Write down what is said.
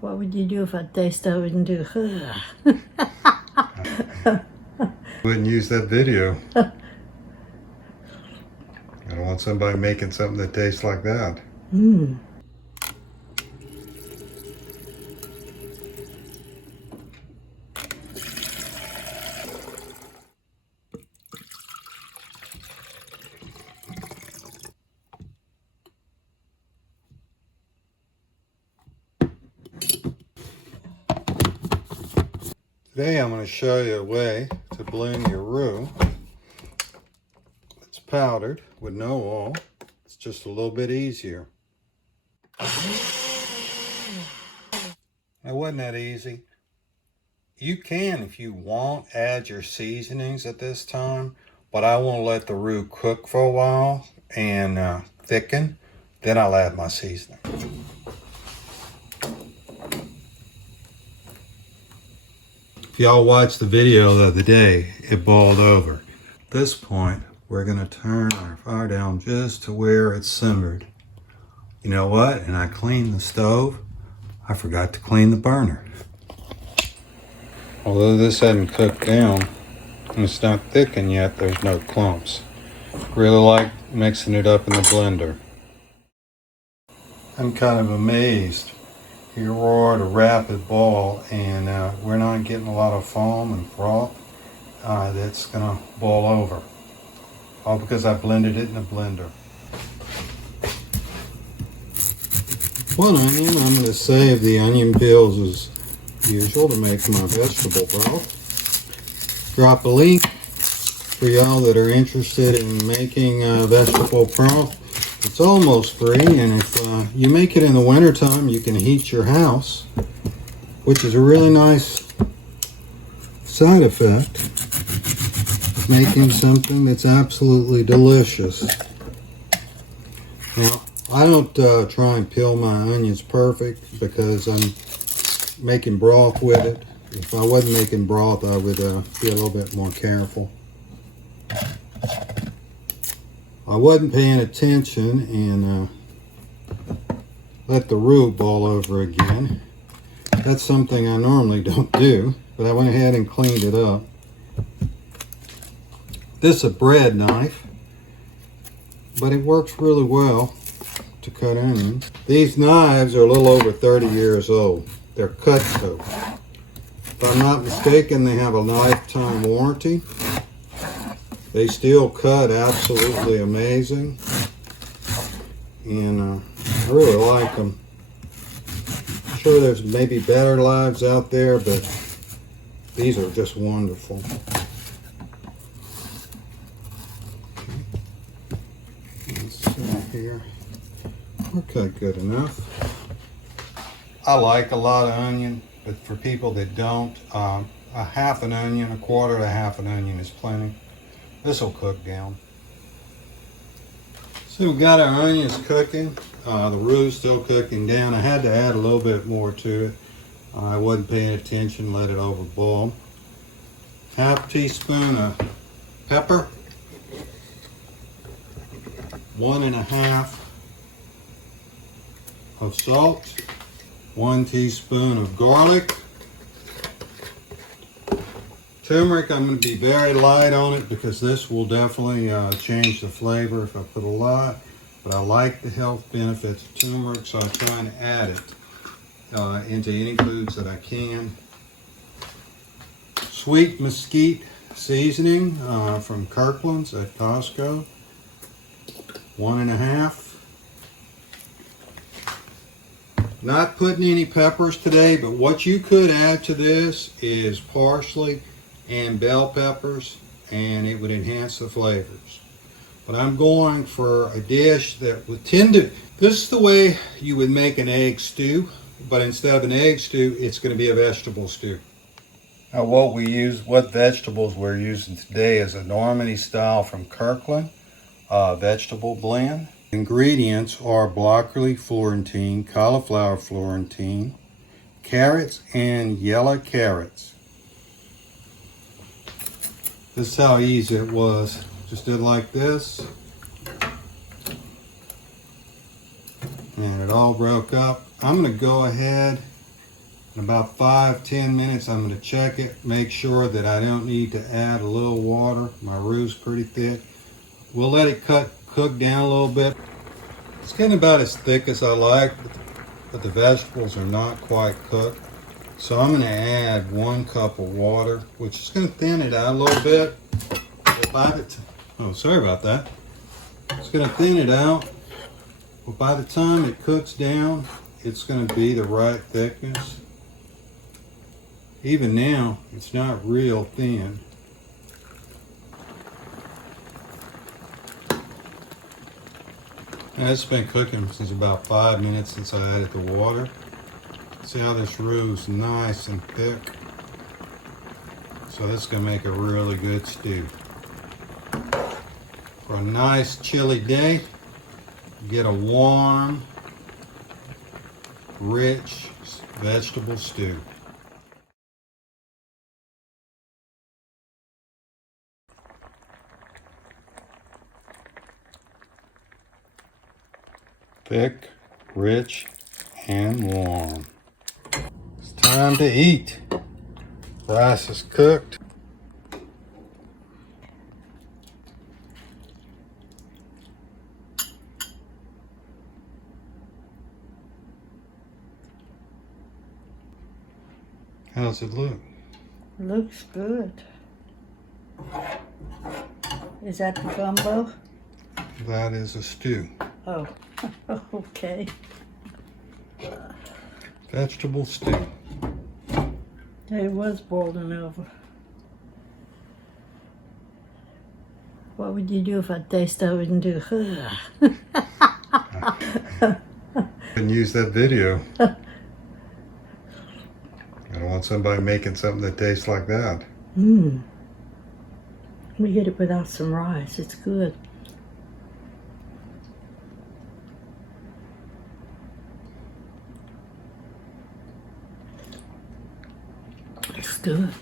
What would you do if I taste over and do? Wouldn't use that video. I don't want somebody making something that tastes like that. Mmm. Today I'm going to show you a way to blend your roux. It's powdered with no oil. It's just a little bit easier. It wasn't that easy. You can, if you want, add your seasonings at this time, but I want to let the roux cook for a while and thicken. Then I'll add my seasoning. If y'all watched the video the other day, it boiled over. At this point, we're going to turn our fire down just to where it's simmered. You know what? And I cleaned the stove. I forgot to clean the burner. Although this hadn't cooked down and it's not thickened yet, there's no clumps. Really like mixing it up in the blender. I'm kind of amazed. Here we're at a rapid boil and we're not getting a lot of foam and froth that's gonna boil over. All because I blended it in a blender. One onion, I'm gonna save the onion peels as usual to make my vegetable broth. Drop a link for y'all that are interested in making vegetable broth. It's almost free, and if you make it in the wintertime, you can heat your house, which is a really nice side effect of making something that's absolutely delicious. Now, I don't try and peel my onions perfect because I'm making broth with it. If I wasn't making broth, I would be a little bit more careful. I wasn't paying attention and let the roux boil over again. That's something I normally don't do, but I went ahead and cleaned it up. This is a bread knife, but it works really well to cut onions. These knives are a little over 30 years old. They're Cutco. If I'm not mistaken, they have a lifetime warranty. They still cut absolutely amazing, and I really like them. I'm sure there's maybe better knives out there, but these are just wonderful. Let's see here. Okay, good enough. I like a lot of onion, but for people that don't, a half an onion, a quarter to half an onion is plenty. This will cook down. So we've got our onions cooking. The roux still cooking down. I had to add a little bit more to it. I wasn't paying attention, let it over boil. Half teaspoon of pepper. 1.5 of salt. 1 teaspoon of garlic. Turmeric, I'm going to be very light on it because this will definitely change the flavor if I put a lot. But I like the health benefits of turmeric, so I try and add it into any foods that I can. Sweet mesquite seasoning from Kirkland's at Costco. 1.5. Not putting any peppers today, but what you could add to this is parsley and bell peppers, and it would enhance the flavors. But I'm going for a dish that would tend to, this is the way you would make an egg stew, but instead of an egg stew, it's going to be a vegetable stew. Now what vegetables we're using today is a Normandy style from Kirkland vegetable blend. Ingredients are broccoli Florentine, cauliflower Florentine, carrots, and yellow carrots. This is how easy it was. Just did like this. And it all broke up. I'm going to go ahead In about 5-10 minutes, I'm going to check it, make sure that I don't need to add a little water. My roux is pretty thick. We'll let it cook down a little bit. It's getting about as thick as I like, but the vegetables are not quite cooked. So I'm going to add 1 cup of water, which is going to thin it out a little bit. Oh, sorry about that. It's going to thin it out, but by the time it cooks down, it's going to be the right thickness. Even now, it's not real thin. Now, it's been cooking since about 5 minutes since I added the water. See how this roux is nice and thick? So this is going to make a really good stew. For a nice chilly day, get a warm, rich vegetable stew. Thick, rich, and warm. It's time to eat. Rice is cooked. How's it look? Looks good. Is that the gumbo? That is a stew. Oh, okay. Vegetable stew. It was boiling over. What would you do if I taste I wouldn't do? Couldn't use that video. I don't want somebody making something that tastes like that. We get it without some rice. It's good. It's good.